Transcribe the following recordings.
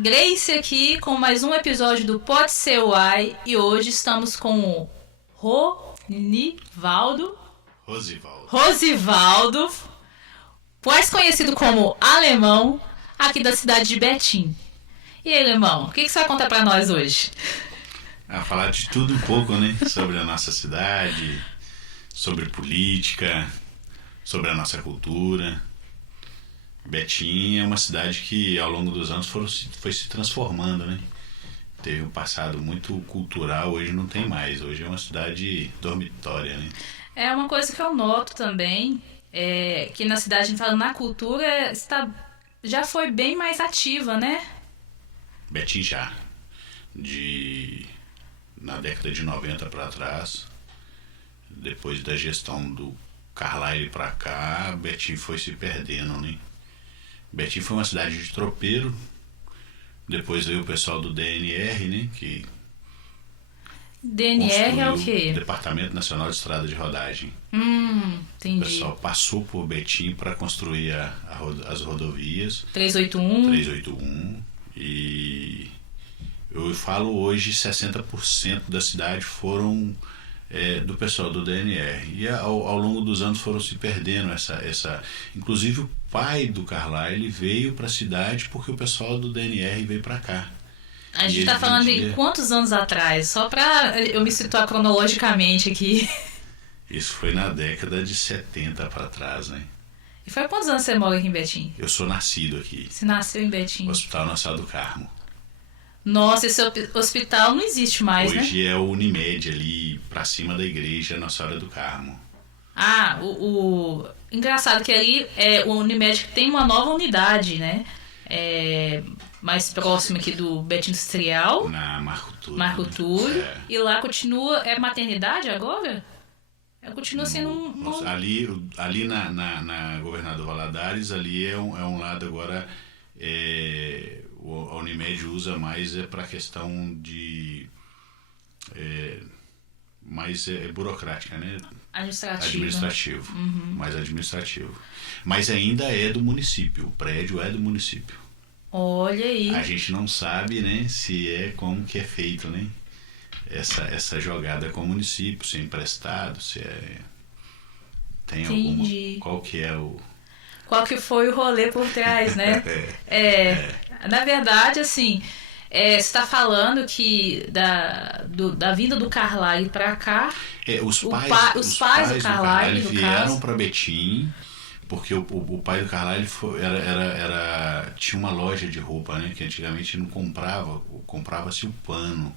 Grace aqui com mais um episódio do Pode Ser Uai e hoje estamos com o Rosivaldo, mais conhecido como Alemão, aqui da cidade de Betim. E aí, Alemão, o que você vai contar pra nós hoje? Falar de tudo um pouco, né? Sobre a nossa cidade, sobre política, sobre a nossa cultura. Betim é uma cidade que ao longo dos anos foi se transformando, né? Teve um passado muito cultural, hoje não tem mais. Hoje é uma cidade dormitória, né? É uma coisa que eu noto também, que na cidade, falando na cultura, já foi bem mais ativa, né? Betim já. Na década de 90 para trás, depois da gestão do Carlyle para cá, Betim foi se perdendo, né? Betim foi uma cidade de tropeiro. Depois veio o pessoal do DNR, né? Que DNR é o quê? Departamento Nacional de Estrada de Rodagem. Entendi. O pessoal passou por Betim para construir as rodovias 381. E eu falo hoje 60% da cidade foram do pessoal do DNR. E ao longo dos anos foram se perdendo essa. Inclusive o pai do Carlyle veio para a cidade porque o pessoal do DNR veio para cá. A gente está falando em quantos anos atrás? Só para eu me situar cronologicamente aqui. Isso foi na década de 70 para trás, né? E foi há quantos anos você mora aqui em Betim? Eu sou nascido aqui. Você nasceu em Betim? Hospital Nossa do Carmo. Nossa, esse hospital não existe mais, né? Hoje é o Unimed, ali pra cima da igreja, Nossa Senhora do Carmo. Engraçado que ali o Unimed tem uma nova unidade, né? Mais próximo aqui do Betim Industrial. Na Marco Túlio. Marco Túlio. E lá continua... É maternidade agora? Continua sendo Nossa, ali na Governador Valadares, ali é um lado agora... a Unimed usa mais para questão de mais burocrática, né? Administrativo. Mais administrativo. Mas ainda é do município, o prédio é do município. Olha aí. A gente não sabe, né, como que é feito, né? Essa jogada com o município, se é emprestado, se tem Entendi. alguma... Qual que foi o rolê por trás, né? Na verdade, assim, você está falando que da vinda do Carlyle para cá... Os pais do Carlyle vieram para Betim, porque o pai do Carlyle tinha uma loja de roupa, né? Que antigamente não comprava-se o pano.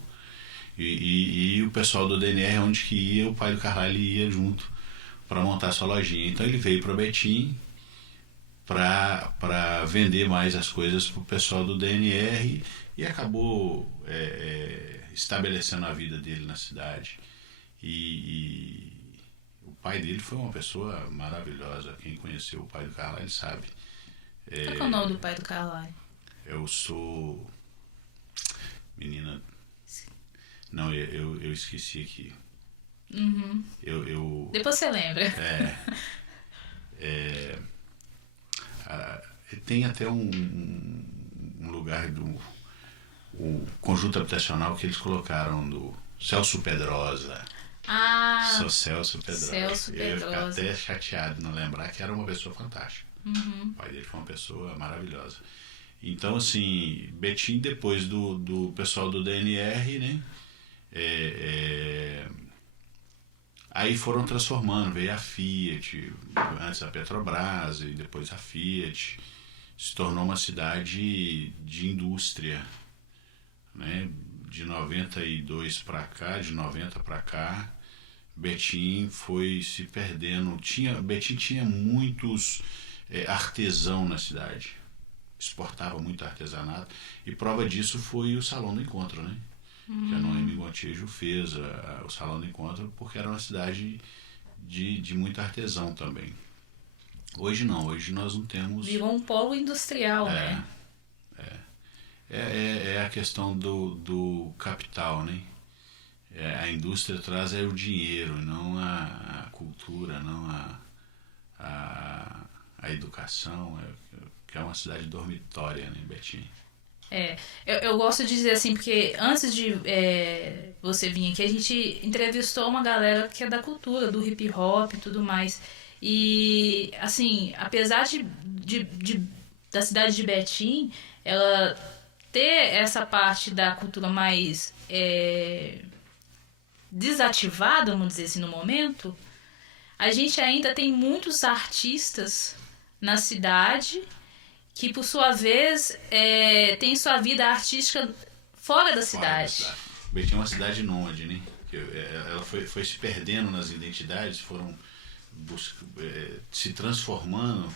E o pessoal do DNR, onde que ia, o pai do Carlyle ia junto para montar sua lojinha. Então ele veio para Betim para vender mais as coisas para o pessoal do DNR e acabou estabelecendo a vida dele na cidade. E o pai dele foi uma pessoa maravilhosa. Quem conheceu o pai do Carlyle sabe. Qual é o nome do pai do Carlyle? Eu sou... Menina... Não, eu esqueci aqui. Depois você lembra. Tem até um lugar o conjunto habitacional que eles colocaram do Celso Pedrosa. Sou Celso Pedrosa. Eu ia ficar até chateado de não lembrar que era uma pessoa fantástica. O pai dele foi uma pessoa maravilhosa. Então, assim, Betim, depois do pessoal do DNR, né? Aí foram transformando, veio a Fiat, antes a Petrobras e depois a Fiat, se tornou uma cidade de indústria, né? De 92 para cá, de 90 para cá, Betim foi se perdendo. Betim tinha muitos artesãos na cidade, exportava muito artesanato, e prova disso foi o Salão do Encontro, né? Que a Noemi Gontijo fez o Salão do Encontro porque era uma cidade de muito artesão também. Hoje não, hoje nós não temos... Virou um polo industrial, né? É a questão do capital, né? A indústria traz o dinheiro, não a cultura, não a educação, que é uma cidade dormitória, né, Betim? Eu gosto de dizer assim, porque antes de você vir aqui, a gente entrevistou uma galera que é da cultura, do hip hop e tudo mais. E, assim, apesar da cidade de Betim, ela ter essa parte da cultura mais desativada, vamos dizer assim, no momento, a gente ainda tem muitos artistas na cidade que, por sua vez, tem sua vida artística fora da cidade. Betim é uma cidade nômade, né? Ela foi se perdendo nas identidades, foram se transformando,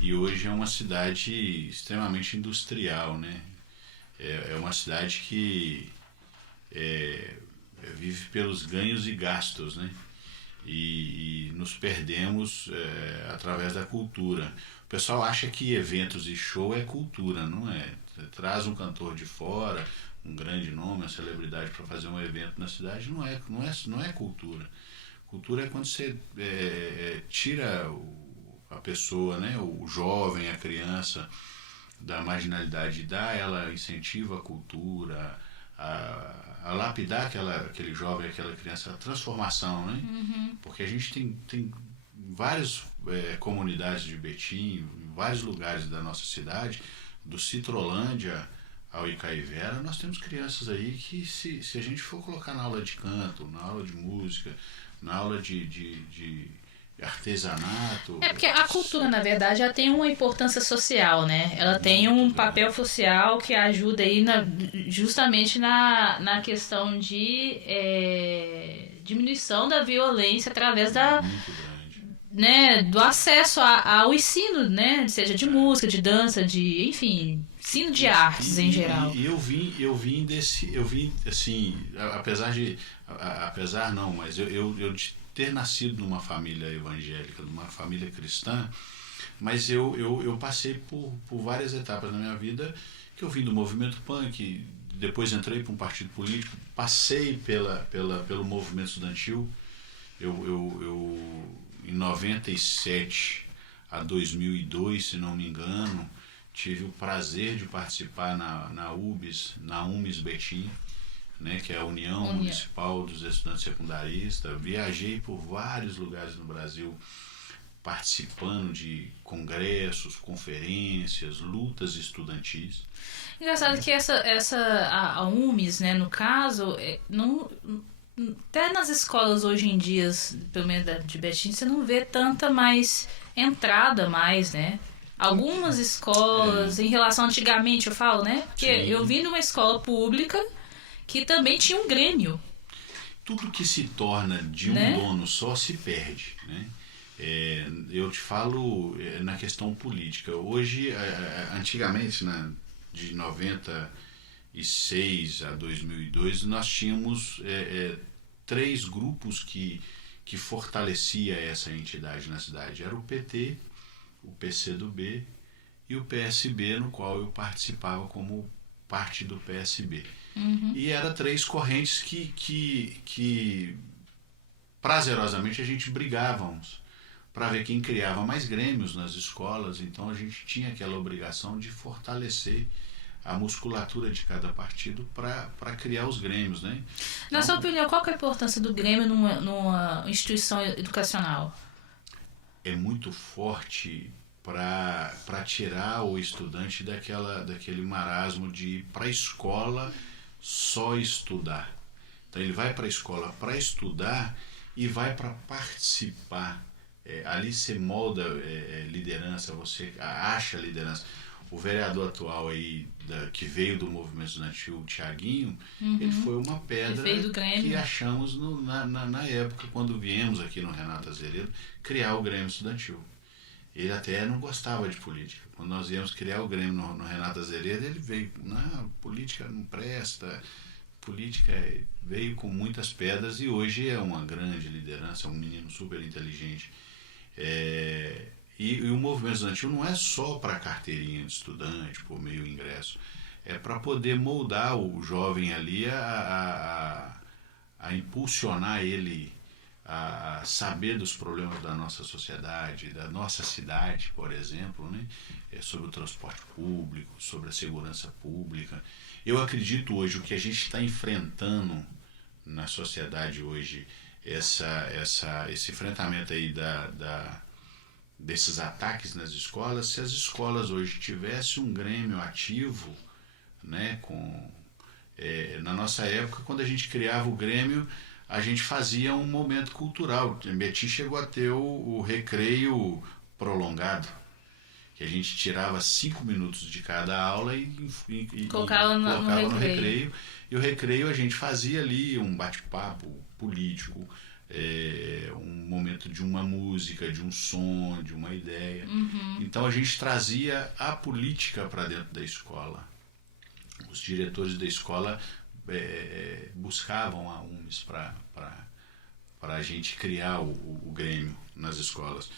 e hoje é uma cidade extremamente industrial, né? É uma cidade que vive pelos ganhos e gastos, né? E nos perdemos através da cultura. O pessoal acha que eventos e show é cultura, não é? Você traz um cantor de fora, um grande nome, uma celebridade para fazer um evento na cidade, não é cultura. Cultura é quando você tira a pessoa, né, o jovem, a criança, da marginalidade, dá ela incentiva a cultura, a lapidar aquele jovem, aquela criança, a transformação, né? Uhum. Porque a gente tem várias comunidades de Betim, em vários lugares da nossa cidade, do Citrolândia ao Icaivera, nós temos crianças aí que, se a gente for colocar na aula de canto, na aula de música, na aula de artesanato... Porque a cultura, na verdade, ela tem uma importância social, né? Ela tem um papel social que ajuda aí justamente na questão de diminuição da violência através do acesso ao ensino, né? Seja de música, de dança, enfim, ensino de artes em geral. E eu vim assim, apesar não, mas eu ter nascido numa família evangélica, numa família cristã, mas eu passei por várias etapas na minha vida, que eu vim do movimento punk, depois entrei para um partido político, passei pelo movimento estudantil. Eu em 97 a 2002, se não me engano, tive o prazer de participar na UMES Betim, né, que é a União Municipal dos Estudantes Secundaristas. Viajei por vários lugares no Brasil, participando de congressos, conferências, lutas estudantis. Engraçado que a UMES, né, no caso, até nas escolas hoje em dia, pelo menos de Betim, você não vê tanta mais entrada mais, né? Algumas escolas, em relação antigamente, eu falo, né? Porque eu vim de uma escola pública que também tinha um grêmio. Tudo que se torna de um dono só se perde, né? Eu te falo na questão política. Hoje, antigamente, de 96 a 2002, nós tínhamos 3 grupos que fortalecia essa entidade na cidade. Era o PT, o PCdoB e o PSB, no qual eu participava como parte do PSB. Uhum. E eram 3 correntes que prazerosamente a gente brigávamos para ver quem criava mais grêmios nas escolas. Então a gente tinha aquela obrigação de fortalecer a musculatura de cada partido para criar os grêmios, né? Na sua opinião, qual que é a importância do grêmio numa instituição educacional? É muito forte para tirar o estudante daquele marasmo de ir para a escola só estudar. Então ele vai para a escola para estudar e vai para participar. Ali você molda liderança, você acha liderança. O vereador atual aí, que veio do movimento estudantil, o Thiaguinho, ele foi uma pedra que achamos na época, quando viemos aqui no Renato Azeredo, criar o Grêmio Estudantil. Ele até não gostava de política. Quando nós viemos criar o Grêmio no Renato Azeredo, ele veio, não, política não presta, política veio com muitas pedras, e hoje é uma grande liderança, é um menino super inteligente. E o movimento estudantil não é só para carteirinha de estudante, por meio ingresso, é para poder moldar o jovem ali a impulsionar ele a saber dos problemas da nossa sociedade, da nossa cidade, por exemplo, né? Sobre o transporte público, sobre a segurança pública. Eu acredito hoje o que a gente está enfrentando na sociedade hoje, esse enfrentamento aí desses ataques nas escolas, se as escolas hoje tivessem um grêmio ativo, né, na nossa época, quando a gente criava o grêmio, a gente fazia um momento cultural. Betim chegou a ter o recreio prolongado, que a gente tirava 5 minutos de cada aula e colocava no recreio. E o recreio a gente fazia ali um bate-papo político, um momento de uma música, de um som, de uma ideia. Então a gente trazia a política para dentro da escola. Os diretores da escola buscavam a UMES para a gente criar o Grêmio nas escolas.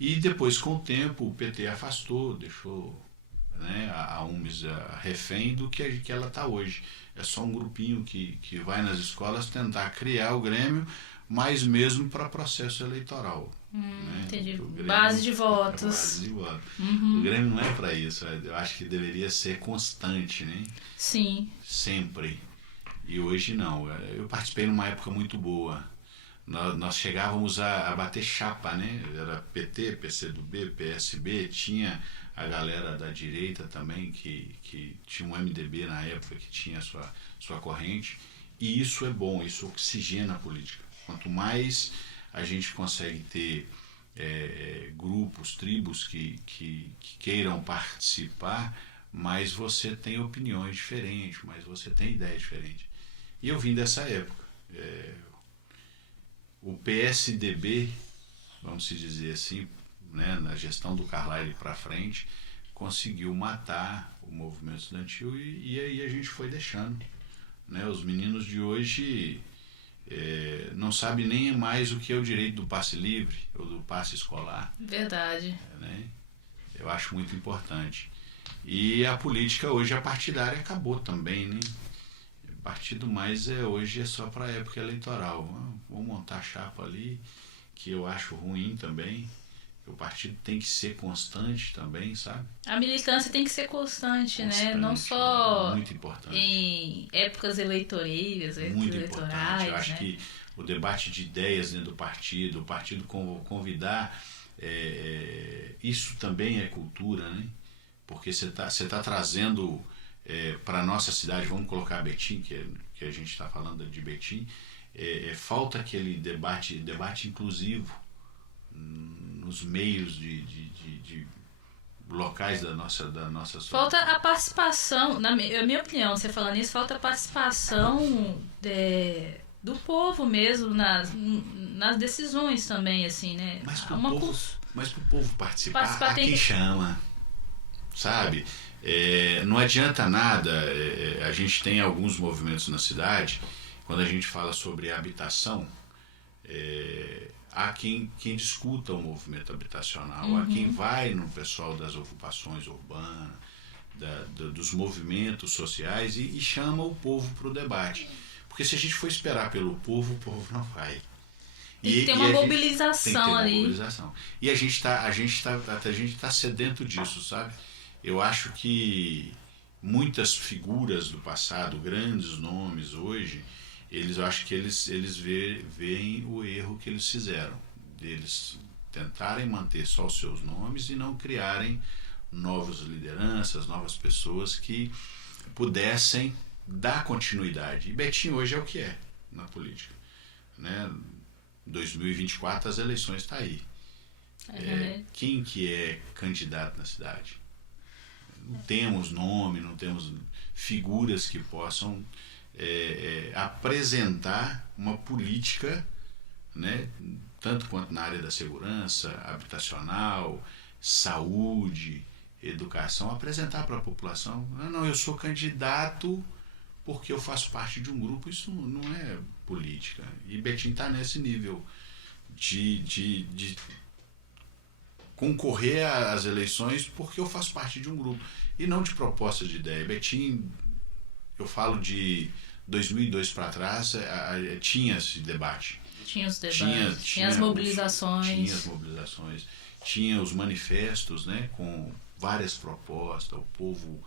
E depois, com o tempo, o PT afastou, deixou, né, a UMES refém do que ela está hoje. É só um grupinho que vai nas escolas tentar criar o Grêmio, mas mesmo para processo eleitoral. Né? Entendi. Grêmio, base de votos. Base de votos. O Grêmio não é para isso. Eu acho que deveria ser constante, né? Sim. Sempre. E hoje não. Eu participei numa época muito boa. Nós chegávamos a bater chapa, né? Era PT, PCdoB, PSB, tinha a galera da direita também, que tinha um MDB na época, que tinha sua corrente. E isso é bom, isso oxigena a política. Quanto mais a gente consegue ter grupos, tribos que queiram participar, mais você tem opiniões diferentes, mais você tem ideias diferentes. E eu vim dessa época. O PSDB, vamos se dizer assim, né, na gestão do Carlyle para frente, conseguiu matar o movimento estudantil e aí a gente foi deixando. Né? Os meninos de hoje não sabem nem mais o que é o direito do passe livre ou do passe escolar. Verdade. Né? Eu acho muito importante. E a política hoje, a partidária, acabou também, né? Partido mais hoje é só para a época eleitoral. Vou montar a chapa ali, que eu acho ruim também. O partido tem que ser constante também, sabe? A militância tem que ser constante, né? Não só muito importante. Em épocas eleitorais, muito importante. Eu acho, né, que o debate de ideias dentro do partido, o partido convidar, isso também é cultura, né? Porque você tá trazendo para a nossa cidade, vamos colocar Betim, que a gente está falando de Betim, falta aquele debate inclusivo nos meios de locais da nossa sociedade. Falta a participação, na minha opinião, você falando isso, falta a participação do povo mesmo nas decisões também, assim, né? Mas pro povo participar a quem que... chama, sabe? Não adianta nada, a gente tem alguns movimentos na cidade, quando a gente fala sobre habitação, há quem discuta o movimento habitacional, há quem vai no pessoal das ocupações urbanas, dos movimentos sociais e chama o povo para o debate. Porque se a gente for esperar pelo povo, o povo não vai. E tem uma mobilização ali. Mobilização. E a gente tá sedento disso, sabe? Eu acho que muitas figuras do passado, grandes nomes hoje, eu acho que eles veem o erro que eles fizeram, deles tentarem manter só os seus nomes e não criarem novas lideranças, novas pessoas que pudessem dar continuidade. E Betim hoje é o que é na política. Né? 2024 as eleições estão aí. Quem que é candidato na cidade? Não temos nome, não temos figuras que possam apresentar uma política, né, tanto quanto na área da segurança, habitacional, saúde, educação, apresentar para a população. Não, eu sou candidato porque eu faço parte de um grupo. Isso não é política. E Betim está nesse nível de concorrer às eleições porque eu faço parte de um grupo e não de proposta de ideia. Betim, eu falo de 2002 para trás, tinha esse debate. Tinha os debates, tinha as mobilizações. Tinha as mobilizações, tinha os manifestos, né, com várias propostas. O povo,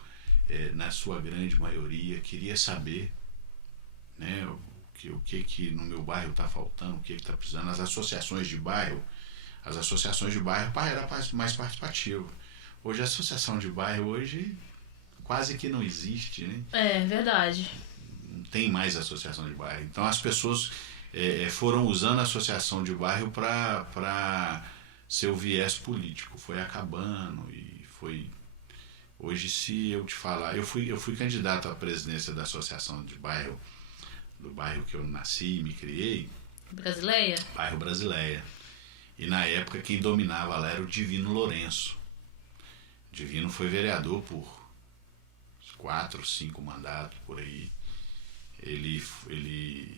na sua grande maioria, queria saber, né, o que no meu bairro está faltando, o que está precisando. As associações de bairro era mais participativa. Hoje a associação de bairro quase que não existe, né? É verdade. Não tem mais associação de bairro. Então as pessoas foram usando a associação de bairro para seu viés político. Foi acabando e foi... Hoje, se eu te falar... Eu fui candidato à presidência da associação de bairro, do bairro que eu nasci e me criei. Brasileia? Bairro Brasileia. E na época quem dominava lá era o Divino Lourenço. O Divino foi vereador por 4, 5 mandatos, por aí. Ele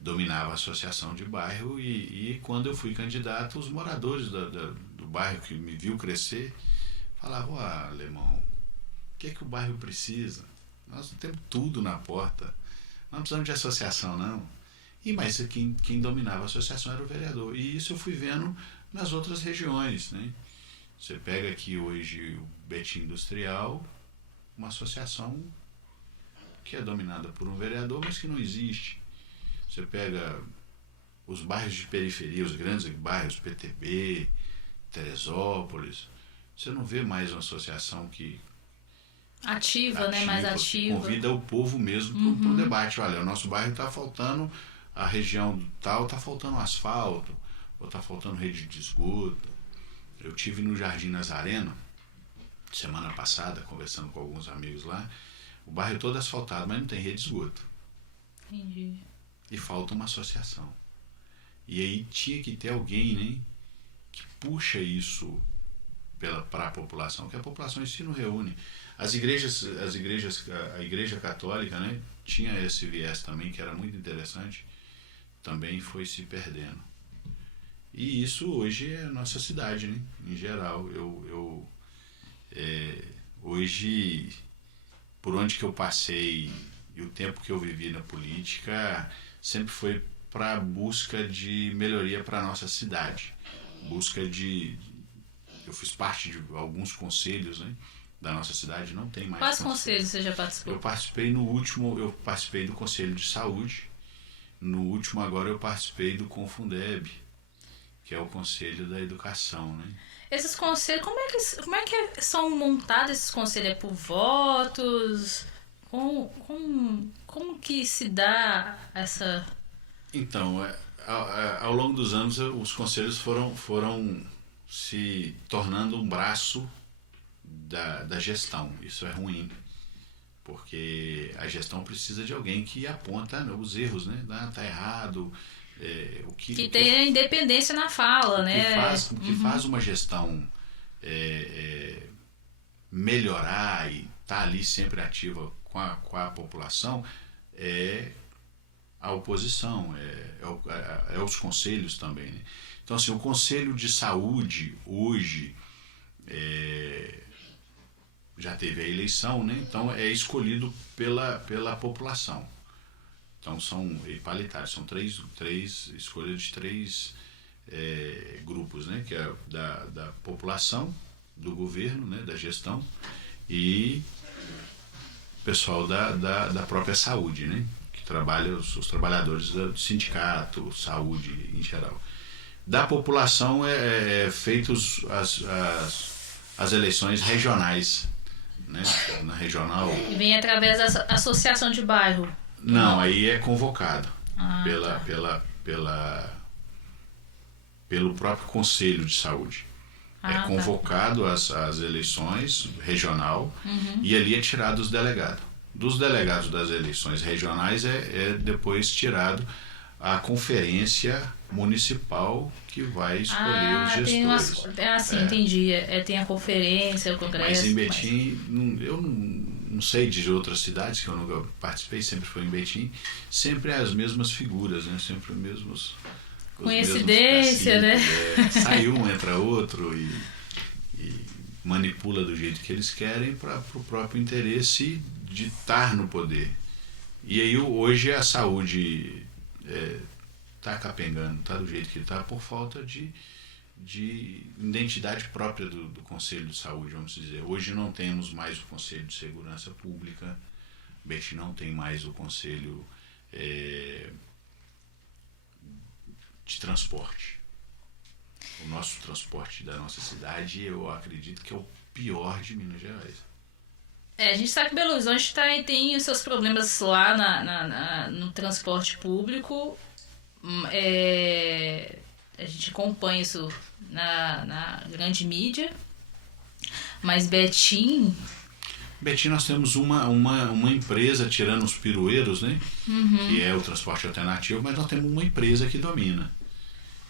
dominava a associação de bairro e quando eu fui candidato, os moradores do bairro que me viu crescer falavam: Alemão, o que o bairro precisa? Nós temos tudo na porta, não precisamos de associação não. Mas quem dominava a associação era o vereador, e isso eu fui vendo nas outras regiões, né? Você pega aqui hoje o Betim Industrial, uma associação que é dominada por um vereador, mas que não existe. Você pega os bairros de periferia, os grandes bairros, PTB, Teresópolis, você não vê mais uma associação que ativa, né? Mais ativa. Convida o povo mesmo para o debate. Olha, o nosso bairro está faltando, a região tal está faltando asfalto, ou está faltando rede de esgoto. Eu tive no Jardim Nazareno, semana passada, conversando com alguns amigos lá. O bairro é todo asfaltado, mas não tem rede de esgoto. Entendi. E falta uma associação. E aí tinha que ter alguém, né, que puxa isso para a população, que a população em si não reúne. A Igreja Católica, né, tinha esse viés também, que era muito interessante, também foi se perdendo. E isso hoje é a nossa cidade, né, em geral. Hoje, por onde que eu passei e o tempo que eu vivi na política, sempre foi para busca de melhoria para a nossa cidade. Eu fiz parte de alguns conselhos, né, da nossa cidade, não tem mais. Quais conselhos você já participou? Eu participei eu participei do Conselho de Saúde. No último agora eu participei do Confundeb, que é o Conselho da Educação, né? Esses conselhos, como é que são montados esses conselhos? É por votos? Como que se dá essa... Então, ao longo dos anos, os conselhos foram se tornando um braço da gestão. Isso é ruim, porque a gestão precisa de alguém que aponta os erros, né? Tá errado. Que tenha independência na fala, né? Que faz uma gestão melhorar e tá ali sempre ativa com a população é a oposição, os conselhos também, né? Então, assim, o Conselho de Saúde hoje já teve a eleição, né? Então é escolhido pela população. Então são paritários, são três escolhas de 3 grupos, né? Que é da população, do governo, né? Da gestão, e pessoal da própria saúde, né? Que trabalha, os trabalhadores do sindicato, saúde em geral. Da população feitos as eleições regionais, né? Na regional. E vem através da associação de bairro? Não, aí é convocado pelo próprio Conselho de Saúde. É convocado as eleições regional, e ali é tirado os delegados. Dos delegados das eleições regionais é depois tirado a conferência municipal que vai escolher os gestores. Entendi. Tem a conferência, o congresso. Mas em Betim, eu não sei de outras cidades que eu nunca participei, sempre foi em Betim, sempre as mesmas figuras, né? Sempre os mesmos... Coincidência, né? Sai um, entra outro e manipula do jeito que eles querem para o próprio interesse de estar no poder. E aí hoje a saúde está capengando, está do jeito que está, por falta de identidade própria do Conselho de Saúde, vamos dizer. Hoje não temos mais o Conselho de Segurança Pública, Betim não tem mais o Conselho de Transporte. O nosso transporte da nossa cidade, eu acredito que é o pior de Minas Gerais. A gente sabe que Belo Horizonte tem os seus problemas lá no transporte público. A gente acompanha isso na grande mídia. Mas Betim nós temos uma empresa tirando os pirueiros, né? Que é o transporte alternativo, mas nós temos uma empresa que domina.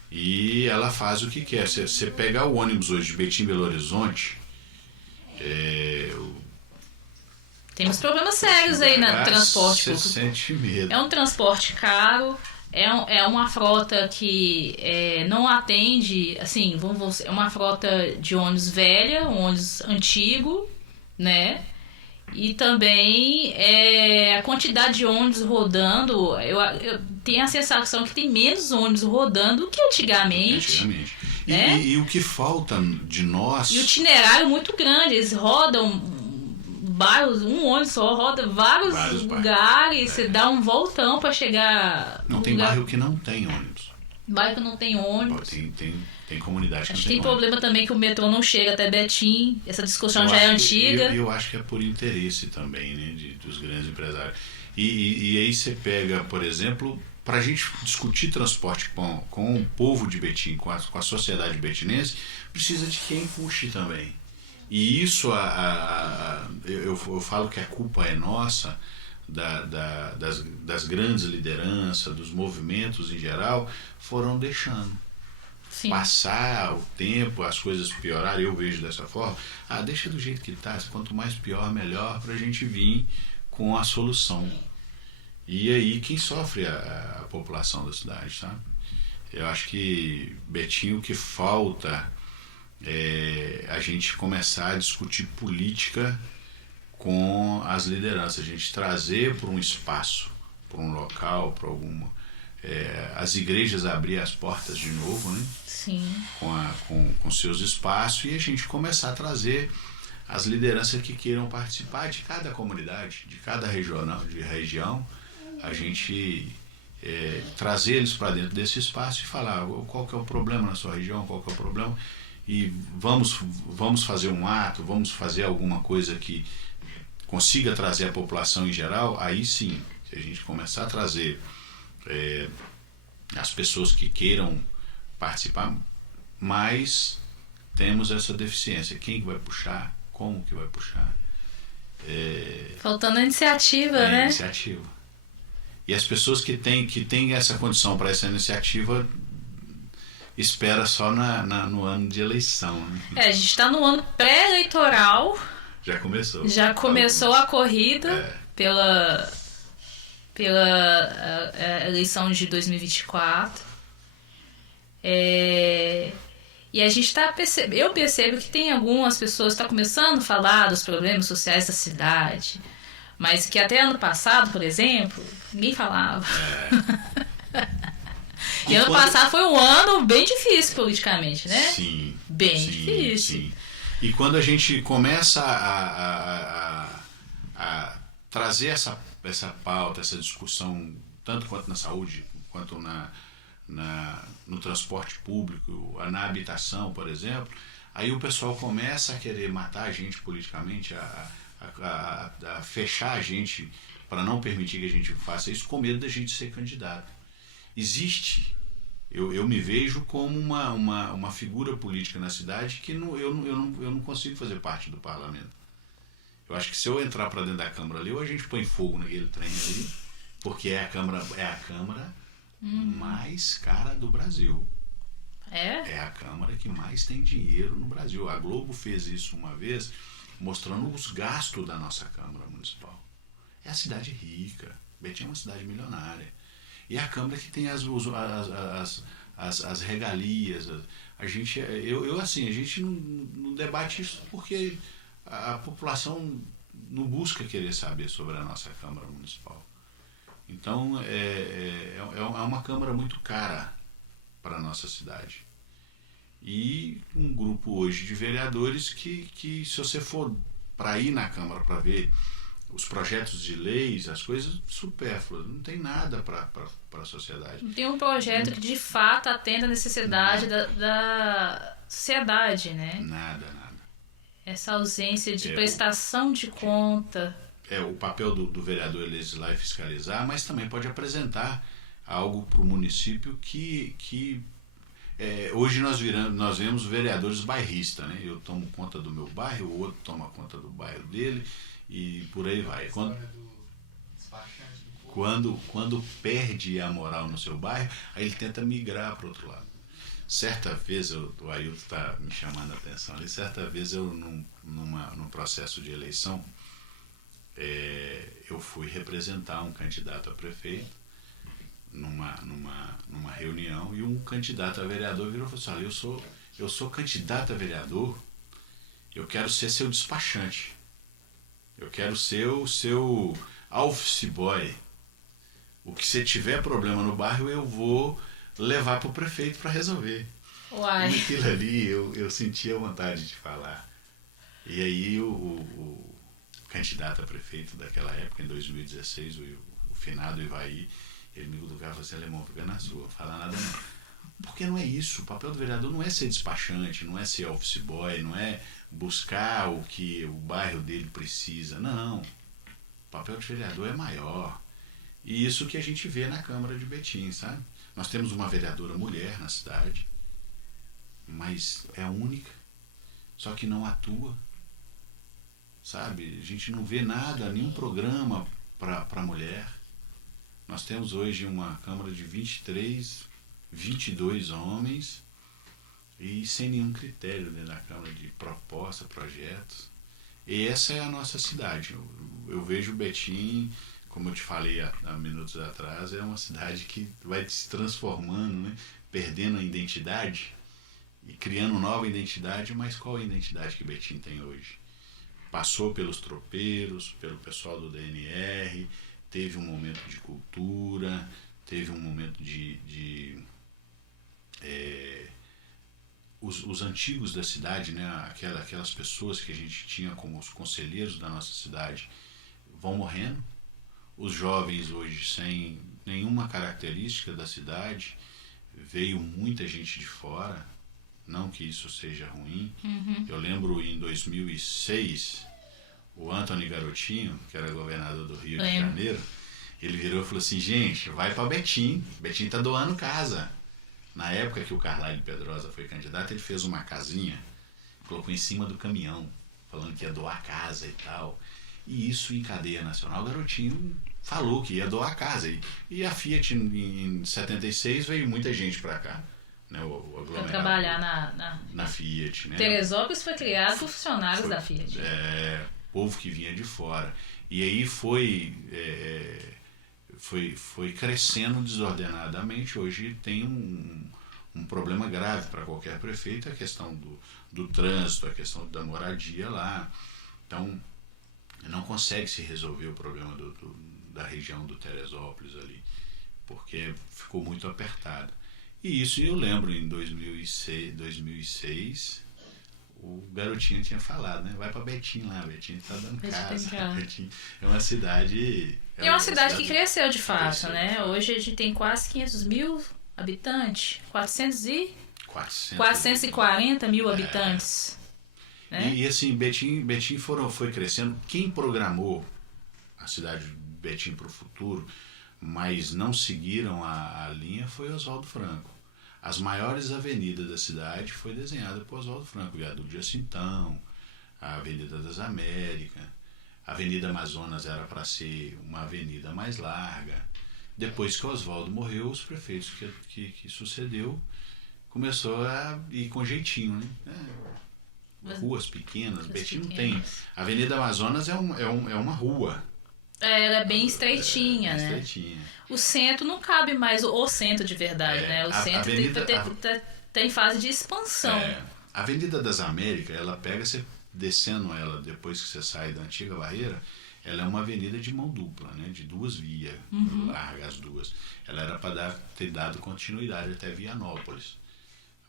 E ela faz o que quer. Você pegar o ônibus hoje de Betim Belo Horizonte, temos problemas sérios aí no transporte público. Você sente medo. É um transporte caro, é uma frota que não atende, assim, é uma frota de ônibus velha, um ônibus antigo, né? E também a quantidade de ônibus rodando, eu tenho a sensação que tem menos ônibus rodando do que antigamente. Né? E o que falta de nós... E o itinerário muito grande, eles rodam vários, um ônibus só roda vários lugares, você dá um voltão para chegar... Não, tem bairro que não tem ônibus. Bairro que não tem ônibus. Tem comunidade que acho não tem problema também que o metrô não chega até Betim. Essa discussão já é antiga. Eu acho que é por interesse também, né, dos grandes empresários. E aí você pega, por exemplo, para a gente discutir transporte com o povo de Betim, com a sociedade betinense, precisa de quem puxe também. E isso, eu falo que a culpa é nossa, das grandes lideranças, dos movimentos em geral, foram deixando. Sim. Passar o tempo, as coisas piorarem, eu vejo dessa forma. Deixa do jeito que está, quanto mais pior, melhor, para a gente vir com a solução. E aí quem sofre a população da cidade, sabe? Eu acho que, Betim, o que falta é a gente começar a discutir política com as lideranças, a gente trazer para um espaço, para um local, para alguma... as igrejas abrir as portas de novo, né? Sim. Com seus espaços, e a gente começar a trazer as lideranças que queiram participar de cada comunidade, de cada região, a gente trazer eles para dentro desse espaço e falar qual que é o problema na sua região, qual que é o problema, e vamos fazer um ato, vamos fazer alguma coisa que consiga trazer a população em geral. Aí sim, se a gente começar a trazer as pessoas que queiram participar, mas temos essa deficiência. Quem vai puxar? Como que vai puxar? Faltando a iniciativa, né? Iniciativa. E as pessoas que têm essa condição para essa iniciativa espera só no ano de eleição. Né? A gente está no ano pré-eleitoral. Já começou. Já começou a corrida pela eleição de 2024. E a gente eu percebo que tem algumas pessoas que estão começando a falar dos problemas sociais da cidade, mas que até ano passado, por exemplo, ninguém falava. E ano passado foi um ano bem difícil politicamente, né? Sim. Bem difícil. Sim. E quando a gente começa a trazer essa pauta, essa discussão, tanto quanto na saúde, quanto no transporte público, na habitação, por exemplo, aí o pessoal começa a querer matar a gente politicamente, a fechar a gente para não permitir que a gente faça isso, com medo da gente ser candidato. Existe, eu me vejo como uma figura política na cidade que eu não consigo fazer parte do parlamento. Eu acho que se eu entrar para dentro da Câmara ali, ou a gente põe fogo naquele trem ali, porque é a Câmara mais cara do Brasil. É a Câmara que mais tem dinheiro no Brasil. A Globo fez isso uma vez, mostrando os gastos da nossa Câmara Municipal. É a cidade rica. Betim é uma cidade milionária. E a Câmara que tem as regalias. A gente não debate isso porque a população não busca querer saber sobre a nossa Câmara Municipal. Então é uma Câmara muito cara para a nossa cidade. E um grupo hoje de vereadores que se você for para ir na Câmara para ver os projetos de leis, as coisas supérfluas, não tem nada para a sociedade. Não tem um projeto que de fato atenda a necessidade da sociedade, né? Nada. Essa ausência de prestação de conta. O papel do vereador é legislar e fiscalizar, mas também pode apresentar algo para o município que hoje nós vemos vereadores bairristas, né? Eu tomo conta do meu bairro, o outro toma conta do bairro dele e por aí vai. Quando perde a moral no seu bairro, aí ele tenta migrar para o outro lado. Certa vez, o Ailton está me chamando a atenção ali, certa vez eu num processo de eleição, eu fui representar um candidato a prefeito numa reunião e um candidato a vereador virou e falou assim: olha, eu sou candidato a vereador, eu quero ser seu despachante, eu quero ser o seu office boy, o que você tiver problema no bairro eu vou levar para o prefeito para resolver. Uai. E naquilo ali eu sentia vontade de falar. E aí o candidato a prefeito daquela época, em 2016, o finado Ivaí, ele me cutucava e falou assim: Alemão, fica na sua, não fala nada não. Porque não é isso, o papel do vereador não é ser despachante, não é ser office boy, não é buscar o que o bairro dele precisa, não. O papel do vereador é maior. E isso que a gente vê na Câmara de Betim, sabe? Nós temos uma vereadora mulher na cidade, mas é a única, só que não atua, sabe? A gente não vê nada, nenhum programa para a mulher. Nós temos hoje uma Câmara de 22 homens e sem nenhum critério dentro da Câmara de proposta, projetos. E essa é a nossa cidade. Eu vejo Betim, como eu te falei há minutos atrás, é uma cidade que vai se transformando, né? Perdendo a identidade e criando nova identidade, mas qual a identidade que Betim tem hoje? Passou pelos tropeiros, pelo pessoal do DNR, teve um momento de cultura, teve um momento os antigos da cidade, né? Aquelas pessoas que a gente tinha como os conselheiros da nossa cidade vão morrendo. Os jovens hoje, sem nenhuma característica da cidade, veio muita gente de fora, não que isso seja ruim. Eu lembro em 2006, o Antony Garotinho, que era governador do Rio de Janeiro, ele virou e falou assim: gente, vai para Betim tá doando casa. Na época que o Carlyle Pedrosa foi candidato, ele fez uma casinha, colocou em cima do caminhão, falando que ia doar casa e tal. E isso em cadeia nacional, o Garotinho falou que ia doar casa. E a Fiat em 76 veio muita gente para cá, né? Para trabalhar na Fiat, né? Teresópolis foi criado por funcionários da Fiat. Povo que vinha de fora. E aí foi crescendo desordenadamente. Hoje tem um problema grave para qualquer prefeito, a questão do trânsito, a questão da moradia lá. Então não consegue se resolver o problema da região do Teresópolis ali, porque ficou muito apertado. E isso eu lembro em 2006 o Garotinho tinha falado, né? Vai para Betim lá, Betim tá dando casa. Betim é uma cidade... É uma cidade que cresceu de fato, né? Hoje a gente tem quase 500 mil habitantes, 440 mil habitantes. Né? E assim, Betim foi crescendo. Quem programou a cidade de Betim para o futuro, mas não seguiram a linha, foi Oswaldo Franco. As maiores avenidas da cidade foi desenhada por Oswaldo Franco, o Viaduto de Jacintão, a Avenida das Américas, a Avenida Amazonas era para ser uma avenida mais larga. Depois que Oswaldo morreu, os prefeitos que sucedeu começou a ir com jeitinho, né? Ruas pequenas, Betim não tem. A Avenida Amazonas é uma rua. Ela é bem estreitinha, né? Estreitinha. O centro não cabe mais o centro de verdade, né? O centro tem fase de expansão. A Avenida das Américas, ela pega, você descendo ela depois que você sai da antiga barreira, ela é uma avenida de mão dupla, né? De duas vias, larga as duas. Ela era para ter dado continuidade até Vianópolis.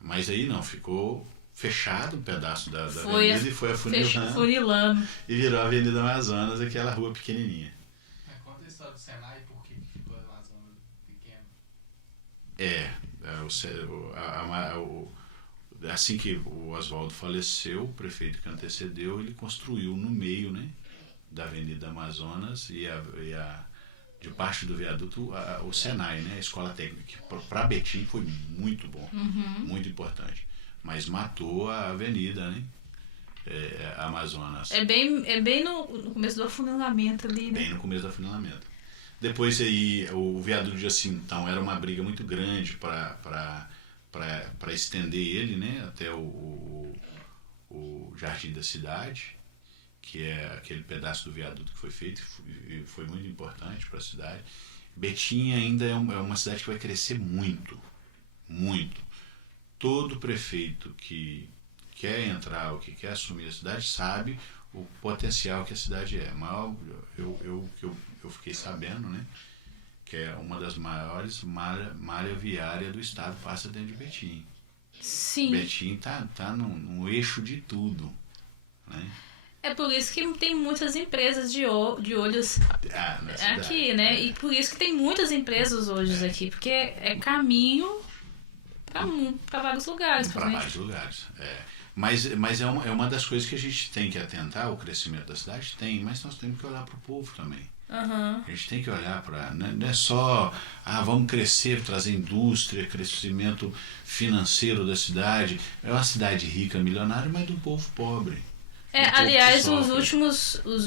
Mas aí não, ficou fechado um pedaço da avenida e foi afunilando. E virou a Avenida Amazonas, aquela rua pequenininha. Conta a história do Senai e por que ficou a Amazonas pequena. Assim que o Oswaldo faleceu, o prefeito que antecedeu, ele construiu no meio, né, da Avenida Amazonas e debaixo do viaduto o Senai, né, a escola técnica, que para Betim foi muito bom, muito importante, mas matou a avenida, né, Amazonas. É bem no começo do afunilamento ali, né? Bem no começo do afunilamento. Depois aí o viaduto de Jacintão era uma briga muito grande para estender ele, né, até o Jardim da Cidade, que é aquele pedaço do viaduto que foi feito e foi muito importante para a cidade. Betim ainda é uma cidade que vai crescer muito, muito. Todo prefeito que quer entrar ou que quer assumir a cidade sabe o potencial que a cidade é. Eu fiquei sabendo, né, que é uma das maiores malha viária do estado, passa dentro de Betim. Sim. Betim tá no eixo de tudo, né? É por isso que tem muitas empresas de olhos aqui, né? E por isso que tem muitas empresas hoje aqui, porque é caminho para vários lugares. Para vários lugares, Mas é uma das coisas que a gente tem que atentar, o crescimento da cidade tem, mas nós temos que olhar para o povo também. A gente tem que olhar para... Não é só, vamos crescer, trazer indústria, crescimento financeiro da cidade. É uma cidade rica, milionária, mas do povo pobre. Aliás, os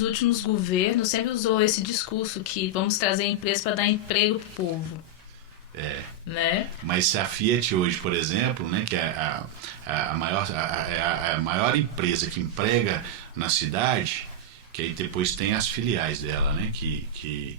últimos governos sempre usou esse discurso que vamos trazer empresas para dar emprego pro povo. Né? Mas se a Fiat hoje, por exemplo, né, que é a maior empresa que emprega na cidade, que aí depois tem as filiais dela, né, que